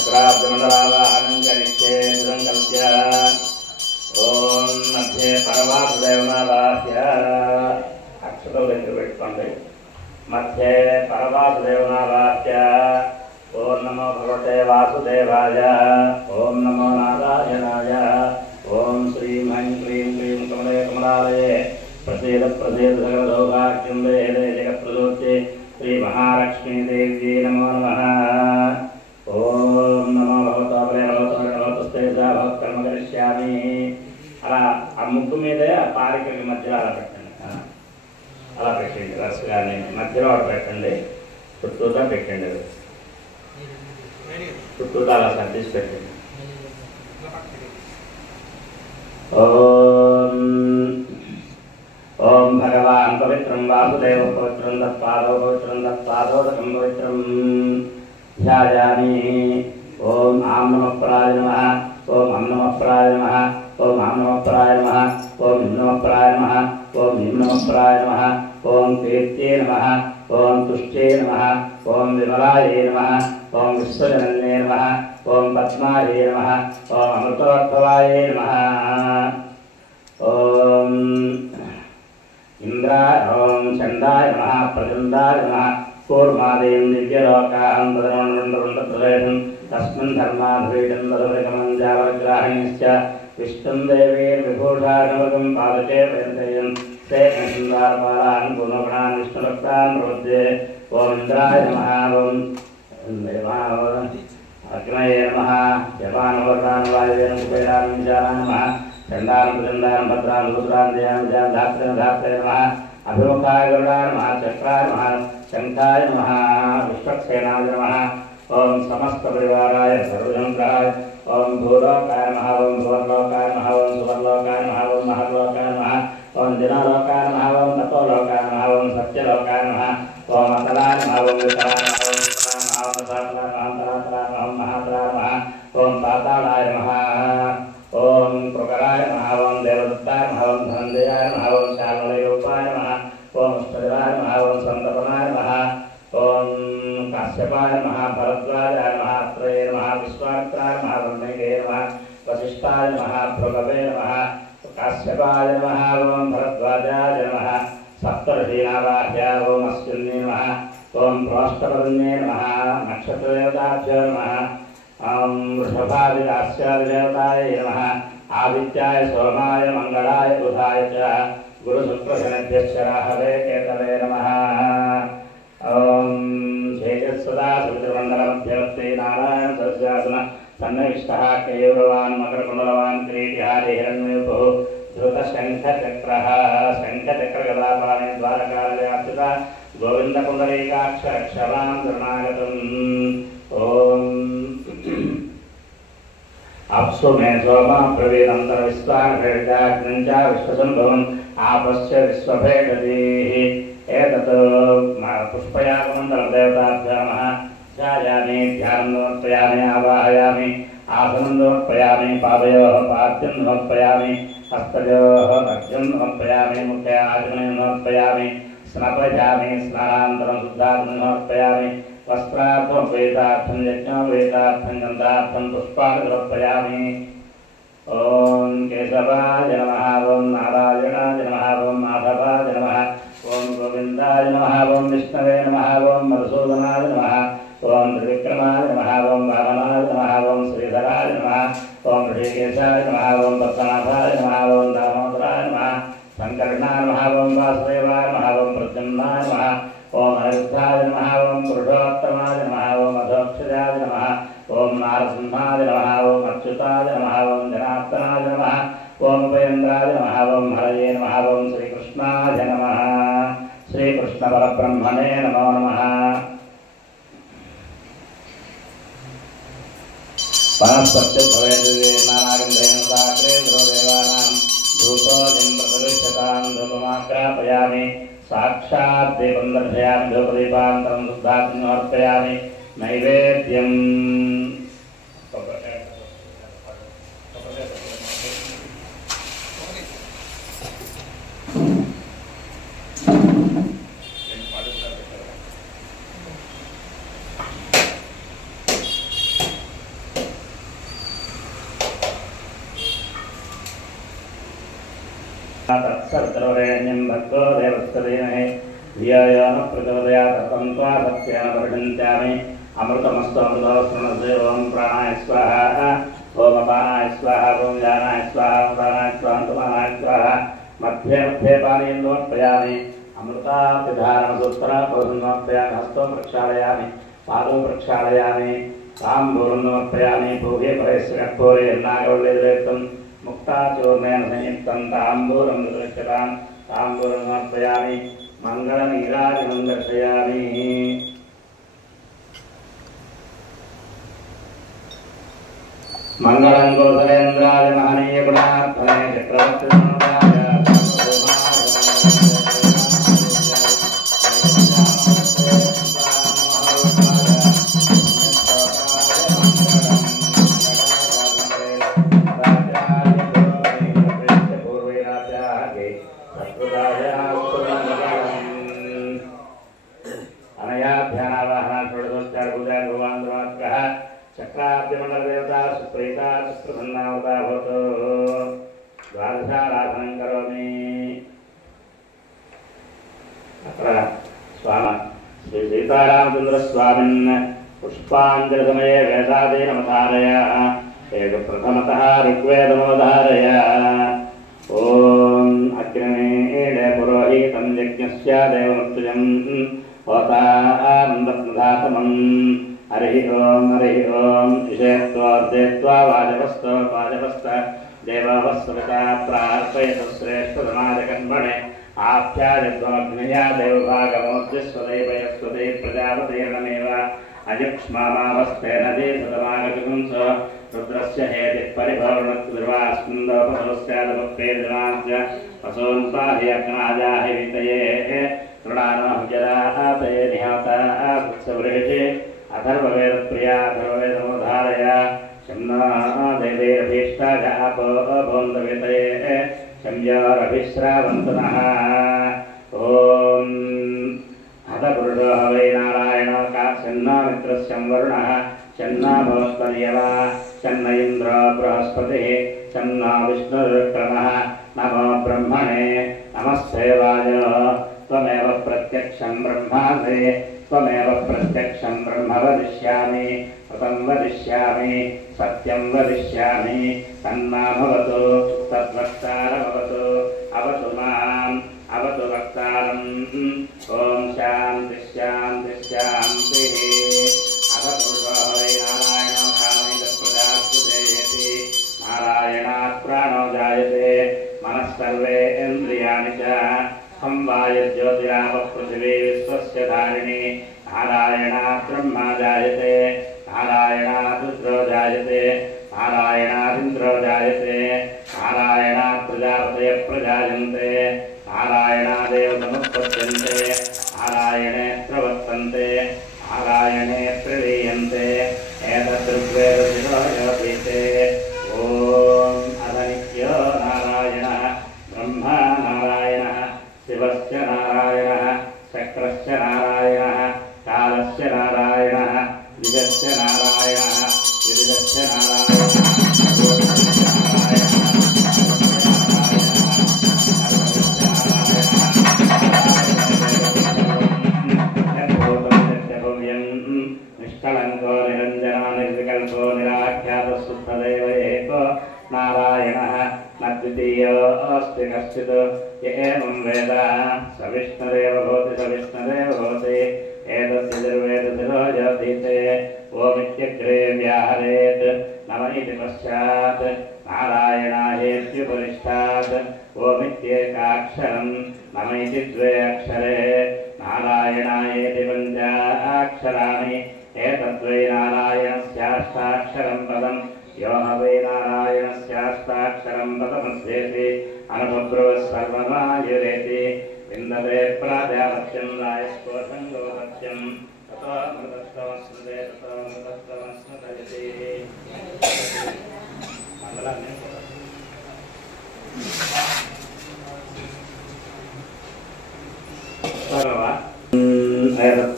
चक्राब्जमण्डलावाहनं करिष्ये संकल्प्य ओम मध्ये परवासुदेवनावास्य अक्षतों దగ్గర పెట్టుకోండి मध्ये परवासुदेवनावास्य ओम नमो भगवते वासुदेवाय ओम नमो नारायणाय ओम श्रीं ऐं क्लीं क्लीं कमले कमलालये प्रसीद प्रसीद सकलसौभाग्यं वेदे जगत्प्रदोते श्री महालक्ष्मी देवी नमो नमः ओम नमो भगवते भगवते भक्तकर्म करिष्यामि అలా ఆ ముగ్గు మీదే ఆ పారికకి మధ్యలో అలా పెట్టండి అలా పెట్టండి రసగాని మధ్యలో అలా పెట్టండి చుట్టూతా పెట్టండి చుట్టూతా అలా సర్దిసి పెట్టండి ఓం ఓం భగవాన్ పవిత్రం వాసుదేవ పవిత్రం తత్పాదోదకం పవిత్రం ధ్యాయామి ఓం ఆం నమః పరాయ నమః ఓం ఆం నమః పరాయ నమః ओम आम नमः पराय नमः ओम हिम नमः पराय नमः ओम हिम नमः पराय नमः ओम कीर्त्ये नमः ओम तुष्टे नमः ओम विमलाय नमः ओम विश्वजनन्ये नमः ओम पद्माय नमः ओम अमृतोद्भवाय नमः ओम इंद्राय ओम चंडाय नमः प्रचंडाय नमः कूर्मादेव दिव्यलोकाहं तदनुरुण्डरुण्डप्रदेशं तस्मिन् धर्माधुरीडं तदवरिकमञ्जावग्राहिणीश्च विष्णुं देवीं विभूषाणवकं पादके वेदयं सेकंदारपालान् गुणगुणान् विष्णुभक्तान् प्रपद्ये ओम इंद्राय नमः ओम अग्नये नमः यमानवर्णान् वायवेन कुबेरान् विजानान् नमः चण्डान् प्रचण्डान् भद्रान् रुद्रान् जयान् धात्रे धात्रे नमः अभिमुखाय गरुडाय नमः चक्राय नमः शङ्खाय नमः विश्वक्सेनाय नमः ओम समस्त परिवाराय सर्वजनकाय ओम भूलोकाय नमः ओम भुवनलोकाय नमः ओम सुवर्लोकाय नमः ओम महर्लोकाय नमः ओम दिनालोकाय नमः ओम तपोलोकाय नमः ओम सत्यलोकाय नमः ओम अतलाय नमः ओम वितलाय नमः ओम वितलाय नमः ओम महातलाय नमः ओम पातालाय नमः ओम प्रकराय नमः ओम देवदत्ताय नमः ओम धनंजयाय नमः ओम शाल्मलयोपाय नमः ओम अष्टजलाय नमः ओम संतपनाय नमः ओम काश्यपाय नमः भरद्वाजाय नमः अत्रेय नमः विश्वामित्राय नमः वरुणेय नमः वसिष्ठाय नमः भृगवे नमः काश्यपाय नमः ओम भरद्वाजाय नमः सप्तर्षीणावाह्य ओम अश्विन्ये नमः ओम प्रोष्ठपर्णे नमः नक्षत्रदेवताभ्यो नमः ओम वृषभादिरास्यादिदेवताय नमः आदित्याय सोमाय मंगलाय बुधाय च गुरुशुक्रशनेभ्यश्च राहवे केतवे नमः ओम शेषसदा सुमित्रमण्डलमध्यवर्ती नारायण सरस्यासन सन्निविष्टः केयूरवान् मकरकुण्डलवान् किरीटिहारी हिरण्मयूपुः धृतशङ्खचक्रः शङ्खचक्रगदापाणि द्वारकालयार्चिता गोविन्दकुण्डलीकाक्ष क्षमां शरणागतम् ओम अप्सु मे सोमा प्रवीदंतर विश्वाग्रजाग्नञ्च विश्वसंभवम् आपश्च विश्वभेदतीः एतत् पुष्पयागमण्डलदेवताभ्यो नमः ध्यायामि ध्यानं समर्पयामि आवाहयामि आसनं समर्पयामि पादयोः पाद्यं समर्पयामि हस्तयोः अर्घ्यं समर्पयामि मुखे आचमनं समर्पयामि स्नापयामि स्नानानन्तरं शुद्धार्थं समर्पयामि वस्त्रार्थोपवेतार्थं यज्ञोपवेतार्थं गन्धार्थं पुष्पाणि समर्पयामि ओम केशवाय नमः ओम नारायणाय नमः ओम माधवाय नमः ओम गोविन्दाय नमः ओम विष्णवे नमः ओम मधुसूदनाय नमः ओम त्रिविक्रमाय नमः ओम वामनाय नमः ओम श्रीधराय नमः ओम ऋषिकेशाय नमः ओम पद्मनाभाय नमः ओम दामोदराय नमः शङ्करनाय नमः ओम वासुदेवाय नमः ओम प्रद्युम्नाय नमः ओम अनिरुद्धाय नमः ओम पुरुषोत्तमाय नमः ओम अधोक्षजाय नमः ओम नारसिंहाय नमः ओम अच्युताय नमः ओम जनार्दनाय नमः ओम उपेन्द्राय नमः ओम हरये नमः ओम श्रीकृष्णाय नमः श्रीकृष्णपरब्रह्मणे नमो नमः वनस्पतिर्भवेन्द्रेन्द्रेन्द्रो देवानां धूपोऽयं धूपमाग्रापयामि साक्षात् दीपं दर्शयामि धूपदीपान्तरं शुद्धार्थं समर्पयामि नैवेद्यं तत्सवितुर्वरेण्यं भर्गो देवस्य धीमहि धियो यो न प्रचोदयात् तं त्वा सत्येन परिषिञ्चामि अमृतमस्तु अमृतोऽस्तु ॐ प्राणाय स्वाहा ओम अपानाय स्वाहा ओम व्यानाय स्वाहा ओम प्राणाय स्वाहा ओम समानाय स्वाहा मध्ये मध्ये पानीं समर्पयामि अमृतापिधारणसूत्रं समर्पयामि हस्तौ प्रक्षालयामि पादौ प्रक्षालयामि ताम्बूलं समर्पयामि भूये परेस्य कर्पूरे नागवल्लीलेतं मुक्ताचूर्णेन संयुक्तं ताम्बूलं दृश्यतां ताम्बूलं समर्पयामि मङ्गलनीराजनं दर्शयामि मंगलं गोसलेन्द्राय महनीय गुणार्थने चक्रवर्तिनोदाय अनया ध्यानावाहना षोडशोपचार पूजा भगवान् द्वादशः चक्राब्जमण्डल देवता सुप्रीता सुप्रसन्नावता भवतु द्वादशाराधनं करोमि अत्र स्वामी श्री सीतारामचंद्र स्वामिन् पुष्पाञ्जलि समये वेदादीनमधारय प्रथमतः ऋग्वेदमवधारय ॐ अग्निमीडे पुरोहितं यज्ञस्य देवमृत्युजं होतानन्दप्रधातमम् हरिः ॐ इषेत्वा वाजवस्त देवावस्वता प्रार्पयतु श्रेष्ठसमाजकर्मणे आप्यायध्वमग्नया देवभागमोद्यस्वदैवयस्वदै प्रजापतेर्नमेव अयुक्ष्मामावस्ते नदी सतमागतिपुंस रुद्रस्य हेतिः परिभवनत्विर्वास्मिन्दोपसवस्यादपप्रेर्जनास्य वसोन्पाहि अग्नाजाहि वितये तृणानमहुजरातये निहताः वृक्षवृषे अथर्ववेदप्रिया अथर्ववेदमोधारय शम्ना देवैरभीष्टाजापो भोन्दवितये शम्योरभिश्रावन्तु नः ॐ हतपुरुषो वै नारायणो शन्नो मित्रस्यं वरुणः शन्नो भवस्पतिर्यवा शन्न इन्द्रो बृहस्पतिः शन्नो विष्णुरुक्रमः नमो ब्रह्मणे नमस्ते वायो त्वमेव प्रत्यक्षं ब्रह्मासि त्वमेव प्रत्यक्षं ब्रह्म वदिष्यामि व्रतं वदिष्यामि सत्यं वदिष्यामि तन्माभवतु तद्वक्तारमवतु अवतु माम् अवतु वक्तारम् ॐ शान्ति शान्ति शान्तिः अवपुरुषो वै नारायणो कामैकप्रजास्तुतेयति नारायणात् प्राणो जायते मनः सर्वेन्द्रियाणि च संवायज्योतिरापः पृथिवी विश्वस्य धारिणी नारायणात् ब्रह्मा जायते नारायणात् रुद्रो जायते नारायणादिन्द्रो जायते नारायणात् प्रजापतयः प्रजायन्ते नारायणादेव समुत्पद्यन्ते नारायणे प्रवर्तन्ते नारायणे प्रलीयन्ते एतद्ऋग्वेदशिरोयोपीते ॐ अधनित्यो नारायणः ब्रह्मा नारायणः शिवस्य नारायणः चक्रस्य नारायणः कालस्य नारायणः द्विजस्य नारायणः त्रिजस्य नारायणः निष्कलङ्को निरञ्जनो निर्विकल्पो निराख्यातशुद्धदेव एको नारायणः न द्वितीयोऽस्ति कश्चित् य एवं वेद स विष्णुरेव भवति स विष्णुरेव भवति एतस्य दुर्वेदशिरो योधीते ओमित्यग्रे व्याहरेत् नम इति पश्चात् नारायणाहेत्युपरिष्टात् ओमित्येकाक्षरं नम इति द्वे अक्षरे नारायणायेति पञ्चाक्षराणि एतद्वै नारायणस्याष्टाक्षरं पदं यो न वै नारायणस्याष्टाक्षरं पदमस्येति अनुपब्रुवः सर्वमायुरेति विन्दते प्राजापत्यं रायस्कोशं गोपत्यं ततो मृतस्तमस्मृते ततो मृतस्तमस्मृतयति मङ्गलानि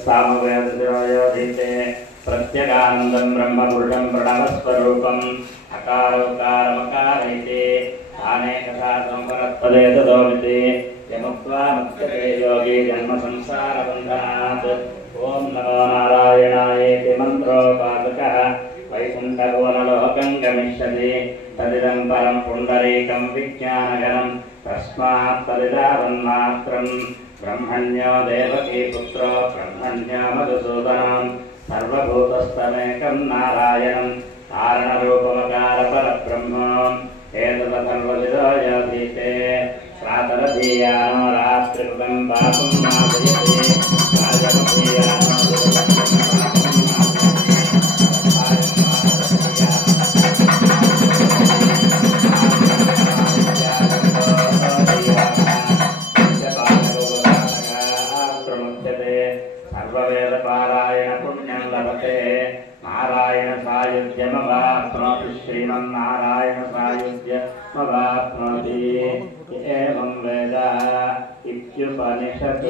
सामवेदशिरोयोधीते प्रत्यगानन्दं ब्रह्मपुरुषं प्रणवस्वरूपम् अकार उकारमकार इति అనేకथा संवरत्पदे तदोमिति यमुक्त्वा मुक्यते योगी जन्म संसारबन्धनात्। ओम नमो नारायणायेति मन्त्रोपासकः वैकुण्ठभुवनलोकं गमिष्यति तदिदं परं पुण्डरीकं विज्ञानगणं तस्मात् तदिदावन्मात्रं ब्रह्मण्यो देवकी पुत्रो ब्रह्मण्यो मधुसूदनं सर्वभूतस्थमेकं नारायणं कारणरूपमकारपरब्रह्म एतदथर्वविदो योधीते प्रातरधीयानो रात्रिकृतं पापं नाशयति राजमधीयानो नारायण सायुज्यमवाप्नोति श्रीमन्नारायण सायुज्यमवाप्नोति एवं वेद इत्युपनिषत्।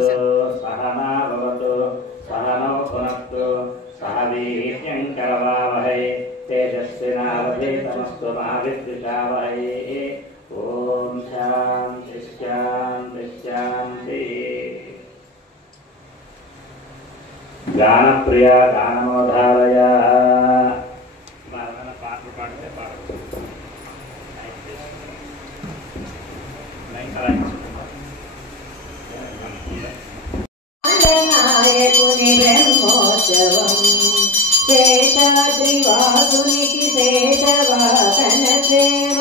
सहना भवतु सहनौ भुनक्तु सह वीर्यं करवावहै तेजस्विनावधीतमस्तु मा विद्विषावहै। ओम शान्ति शान्ति शान्ति। गानप्रिय गानमोधारय पाटలు పాడితే పాడు నాయకుని బ్రహ్మోత్సవం శేషాద్రివాసునికి శేషవాహన సేవ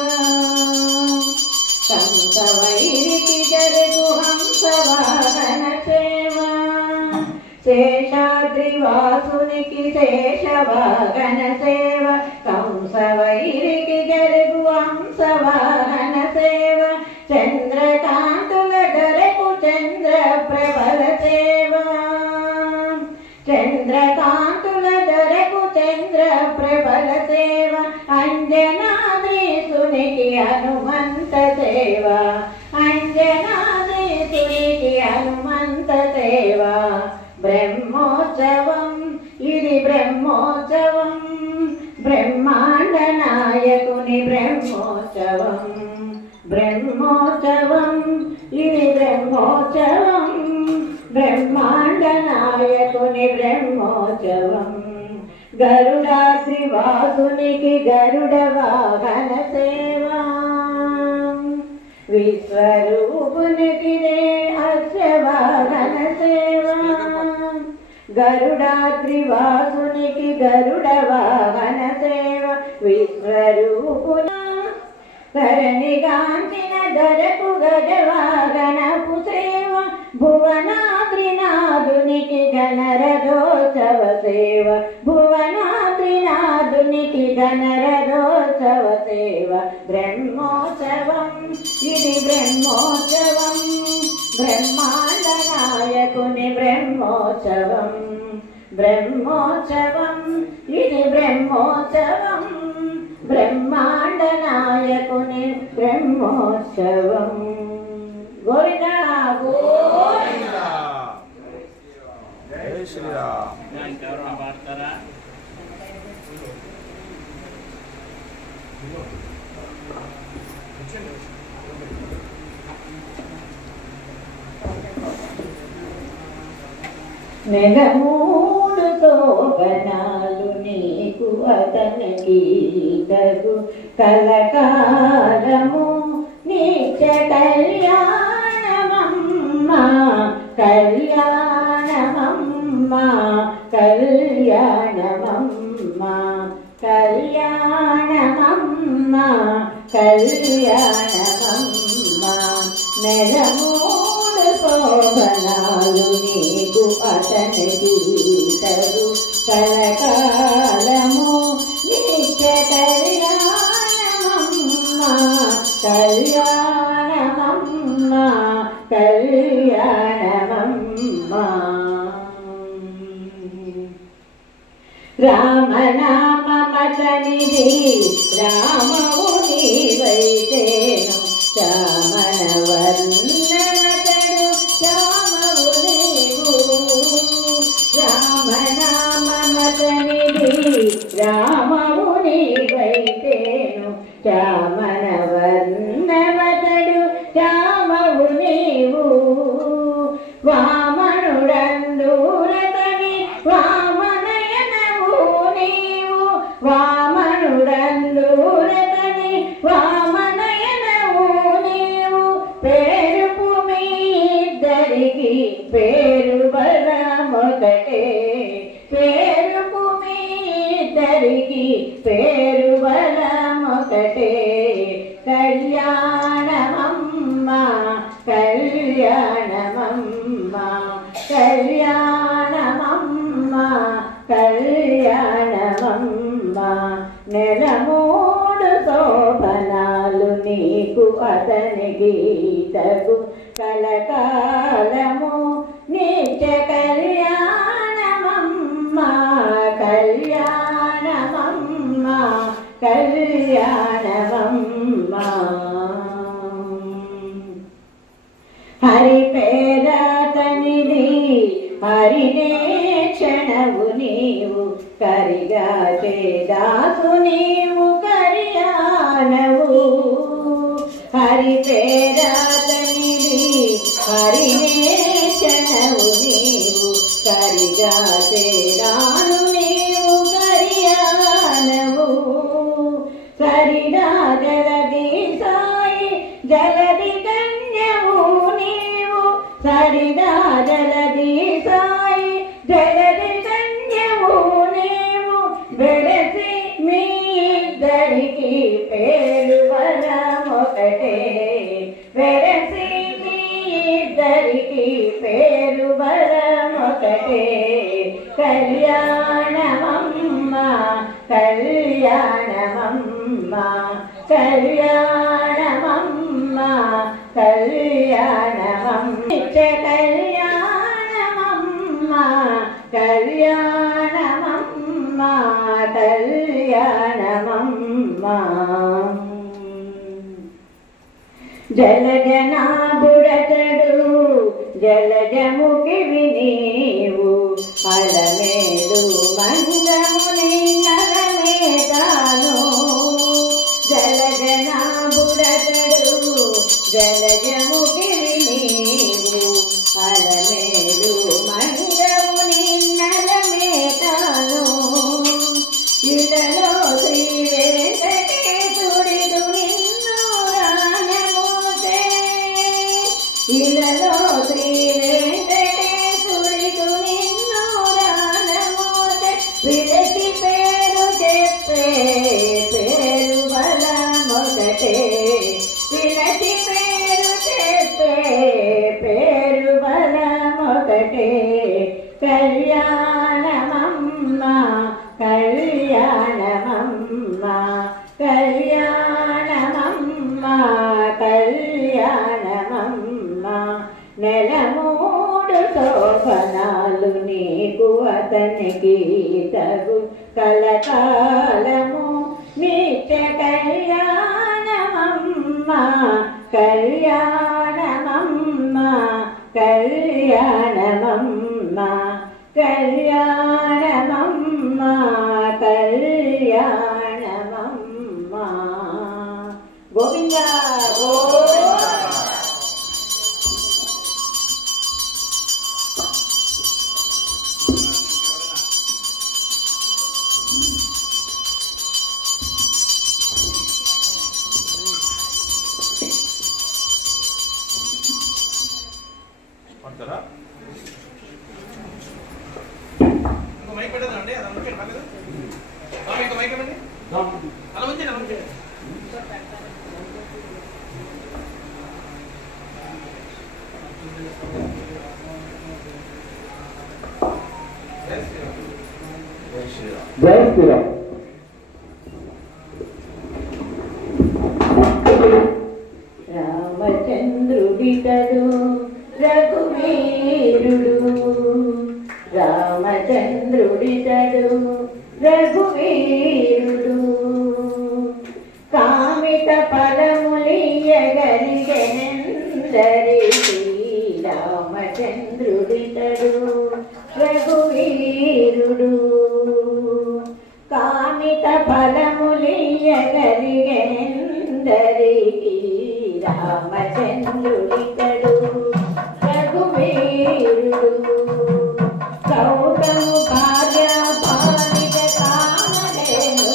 కంసవైరికి జరుగు హంసవాహన సేవ శేషాద్రివాసునికి శేషవాహన సేవ కంసవైరికి జరుగు హంసవాహన సేవ చంద్రకాంతుల దొరకు చంద్ర ప్రభల సేవ చంద్రకాంతుల దొరకు చంద్ర ప్రభల సేవ అంజనాద్రీసునికి హనుమంత సేవ అంజనాద్రీసునికి హనుమంత సేవ బ్రహ్మోత్సవం ఇది బ్రహ్మోత్సవం బ్రహ్మాండ నాయకుని బ్రహ్మోత్సవం బ్రహ్మోత్సవం ఇది బ్రహ్మోత్సవం బ్రహ్మాండ నాయకుని బ్రహ్మోత్సవం గరుడాద్రివాసునికి గరుడ వాహన సేవ విశ్వరూపునికి హర్షవాహన సేవ గరుడాద్రివాసునికి గరుడ వాహన సేవ విశ్వరూపున ధరణిగాంచిన ధరకు గజవాహనపు సేవ భువనాద్రినాథునికి ఘనరథోత్సవ సేవ భువనాద్రినాథునికి ఘనరథోత్సవ సేవ బ్రహ్మోత్సవం ఇది బ్రహ్మోత్సవం బ్రహ్మాండ నాయకుని బ్రహ్మోత్సవం బ్రహ్మోత్సవం ఇది బ్రహ్మోత్సవం బ్రహ్మాండ నాయకుని బ్రహ్మోత్సవం. గోవిందా గోవిందా జై శ్రీరామ్. ఇంకెవరైనా పాడతారా? నెలమూడు శోభనాలు నీకు అతనికి తగు కలకాలము నిత్య కళ్యాణమమ్మ కళ్యాణమమ్మ కళ్యాణమమ్మ కళ్యాణమమ్మ కళ్యాణమమ్మ నెలమూడు శోభనాలు నీకు అతనికి తగు కలకాలము నిత్య కళ్యాణమమ్మ కళ్యాణమమ్మ కళ్యాణమమ్మ. రామనామమతనిది రామవు నీవైతేను రామనవర్ణమతడు రామవు నీవు రామనామమతనిది రామవు నీవైతేను రామనవర్ణ వామనుడందూరతని వామనయనవు నీవు పేరుపు మీ ఇద్దరికి పేరు బలమొకటే పేరుపు మీ ఇద్దరికి పేరు బలమొకటే కళ్యాణమమ్మ కళ్యాణమమ్మ కళ్యాణమమ్మ కళ్యాణమమ్మ నెలమూడు శోభనాలు నీకు అతనికి తగు కలకాలము నిత్య కళ్యాణమమ్మ కళ్యాణమమ్మ కళ్యాణమమ్మ హరి పేరాతనిది హరినే క్షణవు నీవు కరిగా చేదాసు నీవు కరియానవు హరి పేరాతనిది హరినే క్షణవు నీవు కరిగా చేదాను నీవు కరియానవు సరిగా జలది సాయి జలది కన్యవు నీవు సరిగా జలది సాయి జలది కన్యవు నీవు వెడసి మీ ఇద్దరికి పేరు బలమొకటే వెడసి మీ ఇద్దరికి పేరు బలమొకటే కళ్యాణమమ్మ కళ్యాణమమ్మ కళ్యాణమమ్మ కళ్యాణమమ్మ కళ్యాణమమ్మ కళ్యాణమమ్మ కళ్యాణమమ్మ జలజనాభుడతడు జలజముఖివి నీవు అలమేలు మంగముని నలమేతాను జలజనాభుడతడు జలజముఖివి నీవు అలమేలు మంగముని నలమేతాను ఇలలో శ్రీ వెంకటేశుడిడు నిన్ను రానమోతే ఇలలో శ్రీ వెంకటేశుడిడు నిన్ను రానమోతే విడచి పేరు చెప్పే పేరు బలమొకటే విడచి పేరు చెప్పే పేరు బలమొకటే కళ్యాణమమ్మ కళ్యాణమమ్మ కళ్యాణమమ్మ కళ్యాణమమ్మ నెలమూడు శోభనాలు నీకు అతనికి తగు కలకాలము నిత్య కళ్యాణమమ్మ కళ్యాణమమ్మ కళ్యాణమమ్మ కళ్యాణమమ్మ కళ్యాణమమ్మ గోవింద జై శ్రీరామ్. రామచంద్రుడితడు రఘువీరుడు రామచంద్రుడితడు రఘువీరుడు కామిత ఫలములియగలిగెనందరికీ రామచంద్రుడితడు రఘువీరుడు కామిత ఫలములియగలిగెనందరికీ రామచంద్రుడితడు రఘువీరుడు కౌటము భార్య పాలిత కామధేను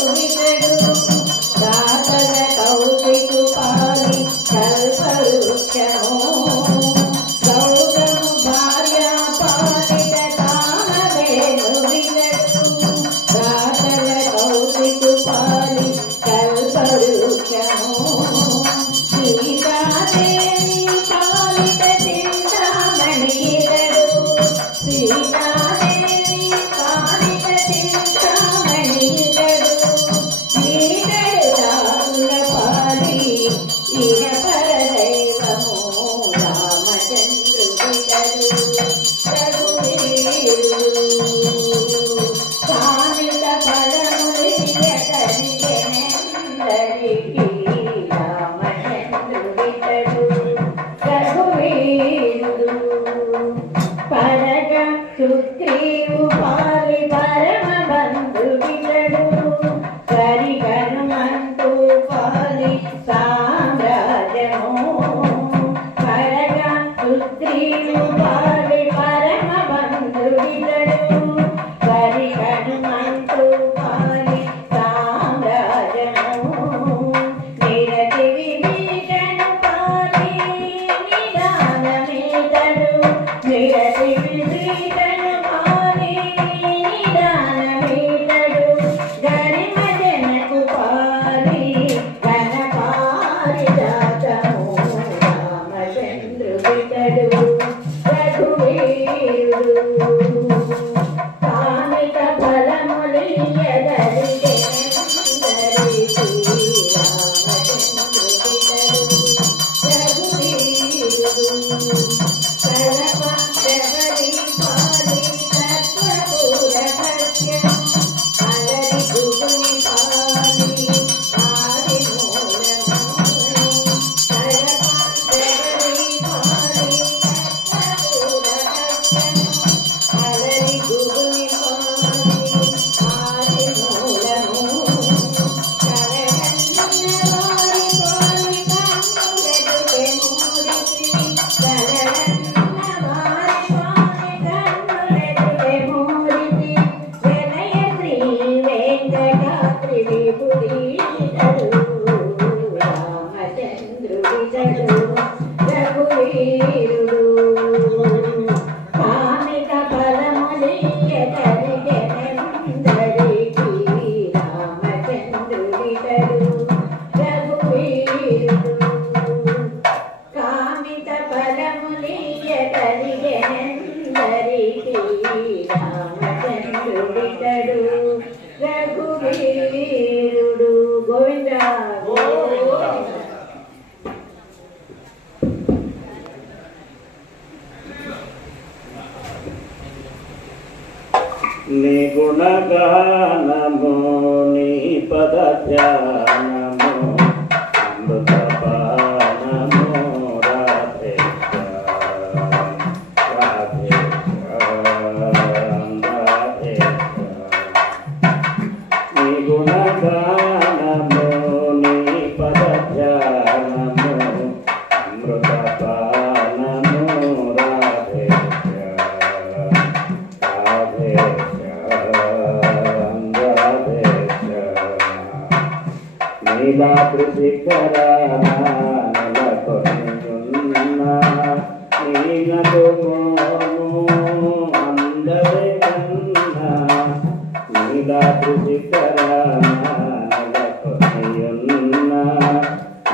త్రివిపురీతడు రామచంద్రుడితడు రఘువీరుడు కామిక ఫలములియగలిగెనందరికీ రామచంద్రుడితడు రఘువీరుడు కామిక ఫలములియగలిగెనందరికీ రామచంద్రుడితడు రఘువీరుడు గోవింద నీ గుణగానము నీ పద ధ్యానము అమృతపానము రాధే రాధే రాధే నీ గుణగానము నీ పద ధ్యానము అమృతపానము రాధే రాధే నీలాద్రి శిఖరాలకొనియున్న నీలగుమోము అందరి కన్న నీలాద్రి శిఖరాలకొనియున్న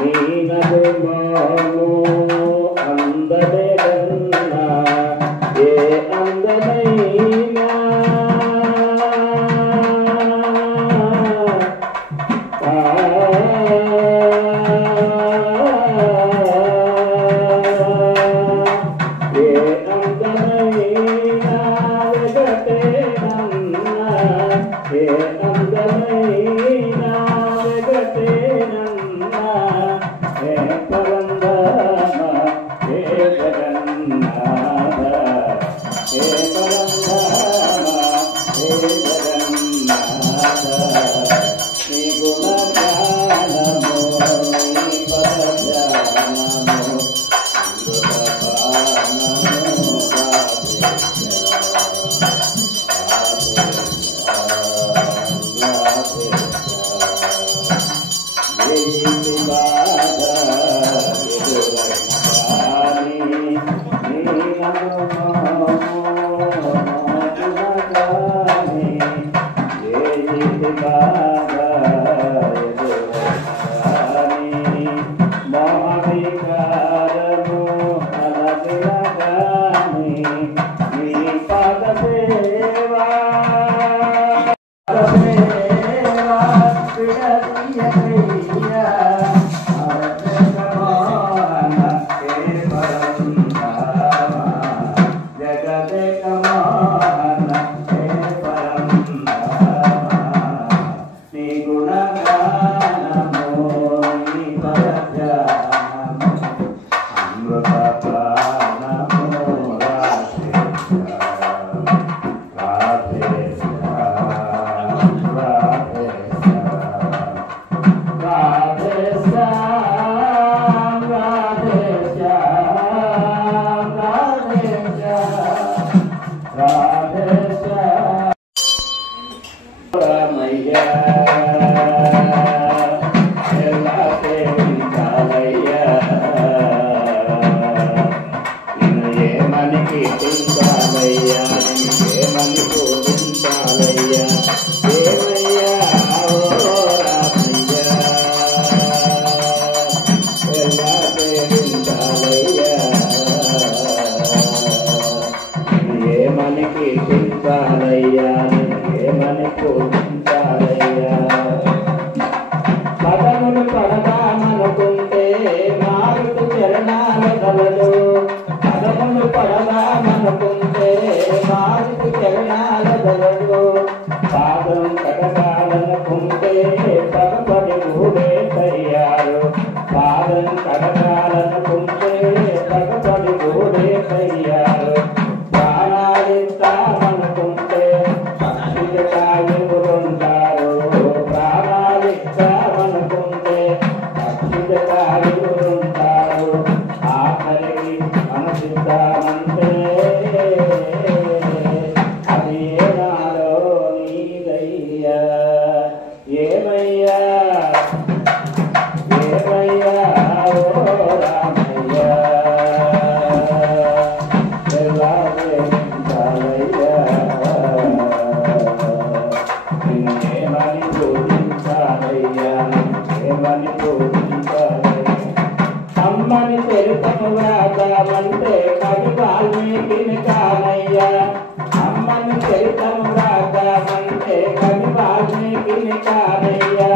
నీలగుమోము అందరి కన్న ఏ అందమైనా ఏమయ్యా ఏమయ్యా ఓ రామయ్యా ఎలా ప్రేమించాలయ్యా నిన్నేమని పూజించాలయ్యా ఏమని పూజించాలయ్యా అమ్మని తెలుపను రాగామంటే కవి వాల్మీకిని కానయ్యా అమ్మని తెలుపను రాగామంటే కవి వాల్మీకిని కానయ్యా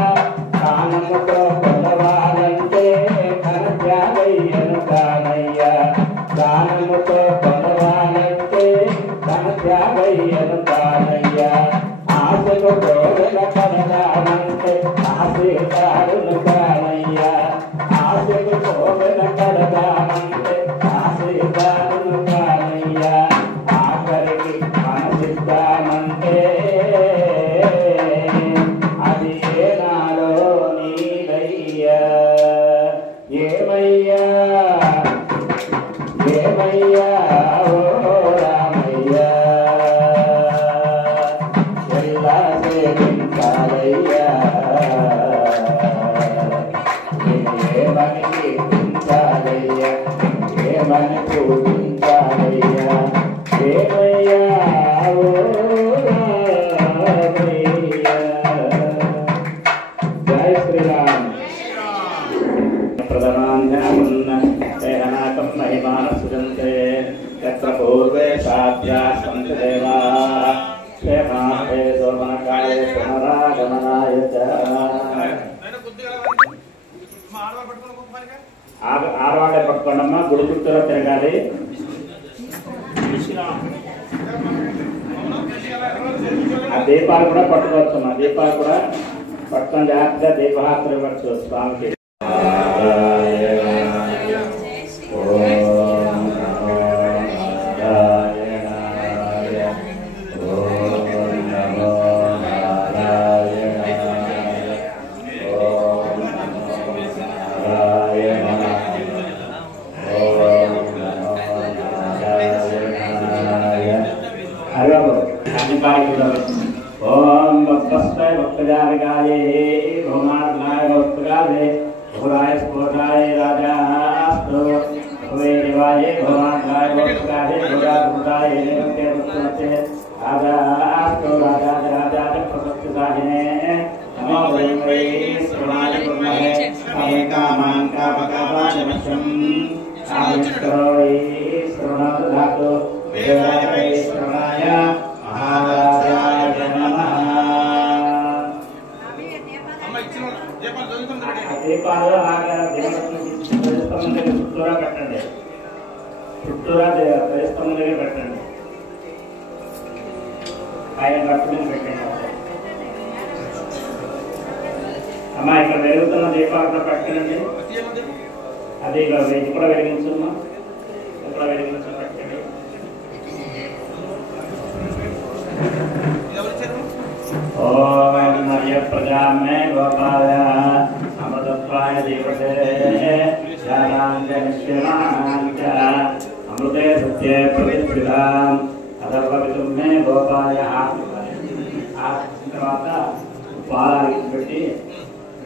కానముతో కొలవాలంటే కనత్యాగయ్యను కానయ్యా కానముతో కొలవాలంటే కనత్యాగయ్యను కానయ్యా ఆశకు కోరల కడదానంటే ఆశీర్వాదులు కానయ్యా ఆశకు కోరల కడదానంటే ఆశీర్వాదులు కానయ్యా ఆఖరికి మనసిద్దామంటే అది ఏనాడో నీదయ్యా ఏమయ్యా ఏమయ్యా ఓ రామయ్యా ఎలా సేవించాలయ్యా ఏమని కీర్తించాలయ్యా ఏమని పూజించాలయ్యా ఏమయ్యా ఓ రామయ్యా జై శ్రీరామ్ ప్రధానాంజనమున్న ఏహనాకం మహిమాన సుజంతే యత్ర పూర్వే సాధ్యా సంత దేవా క్షేమాహే సోమనకాయే పునరాగమనాయ చ ఆడవాడే పట్టుకోండమ్మా గుడి చుట్టూలో తిరగాలి ఆ దీపాలు కూడా పట్టుకోవచ్చమ్మా దీపాలు కూడా పట్టుకొని జాగ్రత్తగా దీపహాత్ర ఇవ్వచ్చు స్వామికి ओम भक्तस्मै भक्तजारकाय भौमार्गाय भक्तगाय भुराय स्फोटाय राजास्तु भवे देवाय भौमार्गाय भक्तगाय भुराय नित्य भक्तमते राजास्तु राजाय प्रसक्तसाहिने नमो वै श्रवणाय कुर्महे कामान कामकापाशमशं आमिष्टोय श्रवणादधातु देवाय श्रवणाय महाराजाय नमः దీపాలు అలాగా దేవస్థానం దగ్గర చుట్టూరా పెట్టండి చుట్టూరా దేవస్థానం దగ్గర పెట్టండి ఆయన గట్టు మీద పెట్టండి అమ్మా ఇక్కడ వెలుగుతున్న దీపాలు కూడా పెట్టండి అది ఇది కూడా వెలిగించమ్మా ఇది కూడా వెలిగించు పెట్టండి ओम मर्य प्रजा में गोपाय अमृतत्वाय दीपते ज्ञानांजनिष्यमांच अमृते सत्ये प्रतिष्ठितां अथर्ववितुं में गोपाय తర్వాత పాలానికి పెట్టి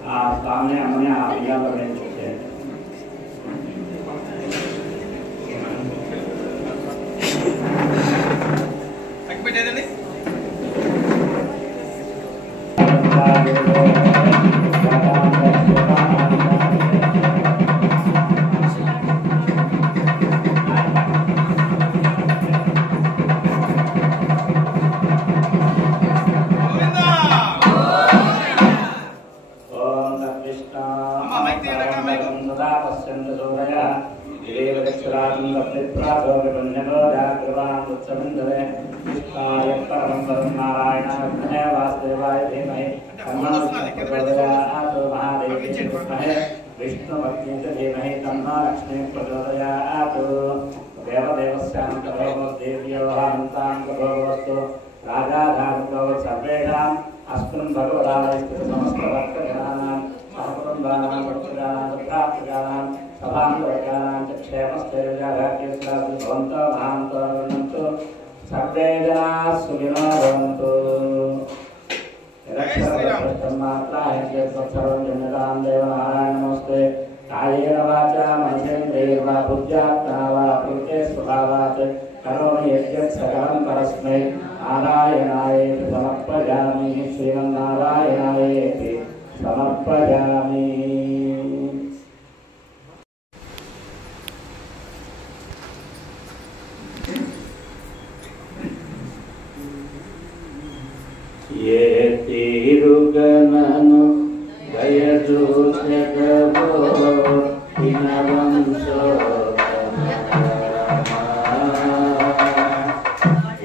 ఆ స్వామిని అమ్మని ఆ బియ్యాల్లో వేయించుకుంటే పెట్టేదండి विष्णुभक्ति तन्नो लक्ष्मी प्रचोदयात् देवदेवस्यान्तर्देव्योहान्तान्तर्वस्तु राजाधारतो सर्वेषाम् अस्मिन् भगवदालयस्थित समस्तभक्तजनानां सहकुटुम्बानां भक्तजनानां भक्तात्मजानां सभान्तवर्गानां च क्षेमस्थैर्यजाभाग्यस्यास्तु भवन्तो महान्तो वृण्वन्तु सर्वे जनाः सुखिनो भवन्तु मात्रा है सर्वं जन्यतां देवनारायण नमस्ते कायेन वाचा मनसेन्द्रियैर्वा बुद्ध्यात्मना वा प्रकृते स्वभावात् करोमि यद्यत् सकलं परस्मै नारायणायेति समर्पयामि श्रीमन्नारायणायेति समर्पयामि। ये तीरुगननु गयदूषगवो विनवंसो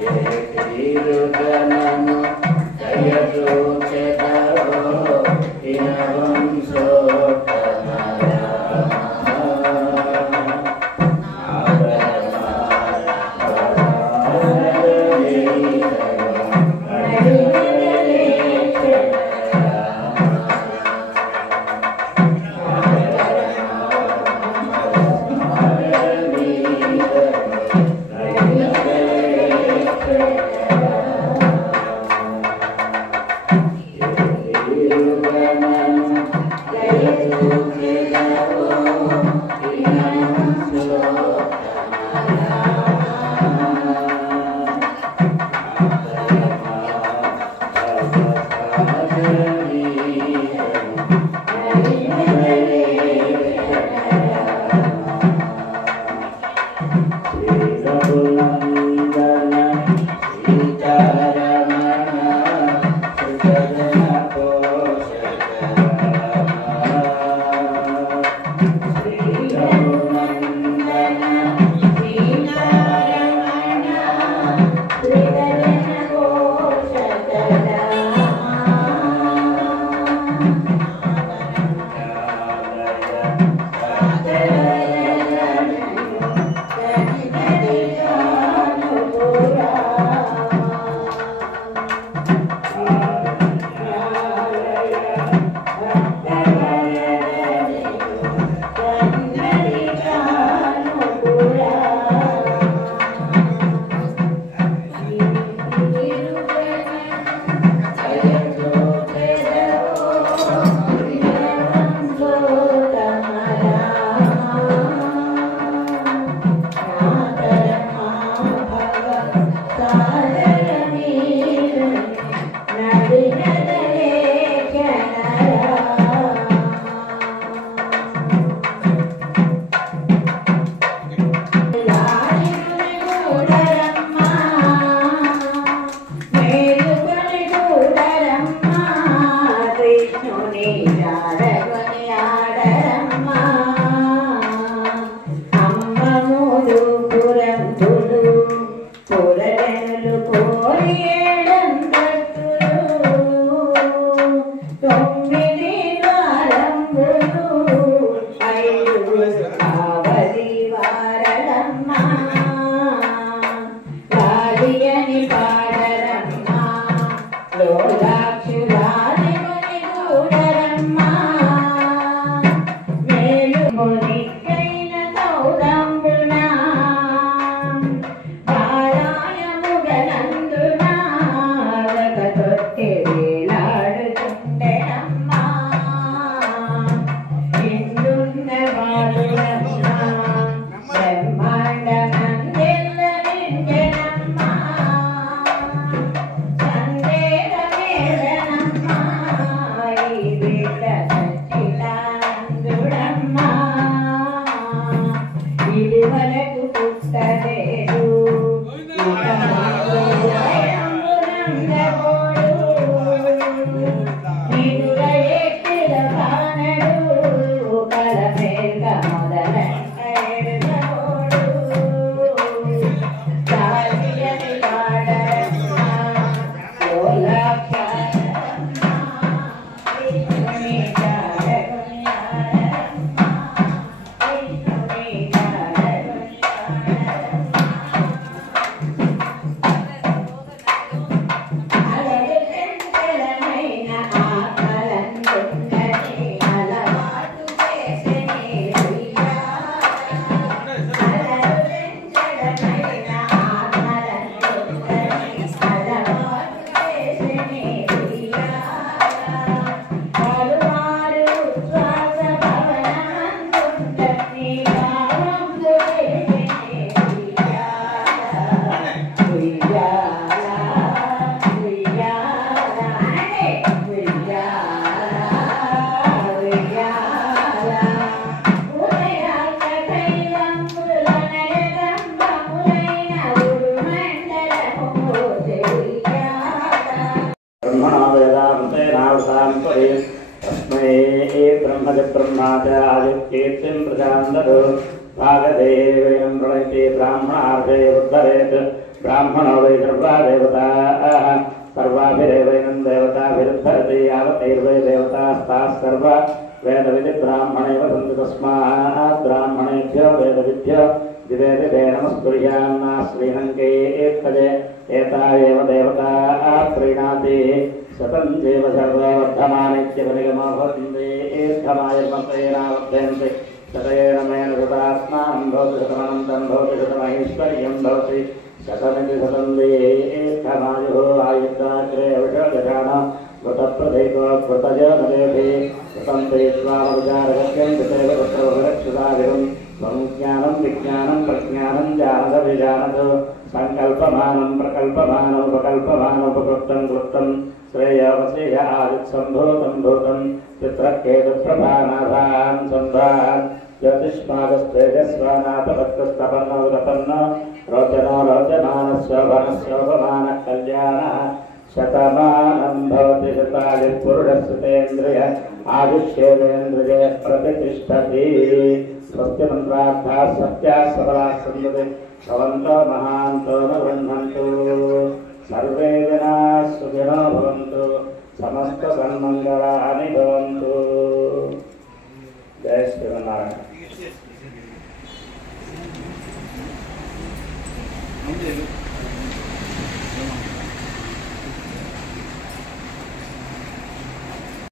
ये तीरुगननु गयदूषगवो विनवंसो లోలాక్షురాని ముని గూడరమ్మ तस्मै ब्रह्मज ब्रह्माच आदित्येत्यं प्रजान्दरो भागदेवेन प्रणयति ब्राह्मणार्थे उद्धरेत् ब्राह्मणो वै सर्वा देवताः सर्वाभिरेवैनं देवताभिरुद्धरति यावतैर्वै देवतास्ताः सर्वा वेदविधि ब्राह्मणैव सन्ति तस्मात् ब्राह्मणेभ्यो वेदविभ्यो दिवे दिवे नमस्कुर्यान्ना श्रीलङ्के एत्तजे एता एव देवताः प्रीणाति शतं जीव सर्ववर्धमानित्यपनिगमो भवन्ति एद्धमायर्मतेनावर्धयन्ति शतयेन मेन शतात्मानं भवति शतमनन्तं भवति शतमैश्वर्यं भवति शतमिति शतं एद्धमायुः आयुक्ताग्रे विषदशान कृतप्रदैको कृतजनदेभि कृतं ते स्वामविचारगत्यं विदेव तत्र विरक्षिताभिरुं स्वं ज्ञानं विज्ञानं प्रज्ञानं जानदभिजानद सङ्कल्पमानं प्रकल्पमानोपकल्पमानोपकृतं कृतं श्रेयवश्रेय आदित्सम्भूतं भूतं चित्रकेतुप्रभानाभां सम्भान् ज्योतिष्मागस्तेजस्वानाथभक्तस्तपन्नोदपन्न रोचनो रोचमानशोभनशोभमानः कल्याणः शतमानं भवति शतायुः आयुष्येवेन्द्रिये प्रतिष्ठति स्वस्ति मन्त्रार्थाः सत्याः सबलाः सन्तति भवन्तो महान्तो न गृह्णन्तु सर्वे जनाः सुखिनो भवन्तु समस्तसन्मङ्गलानि भवन्तु। जय श्रीमन्नारायण।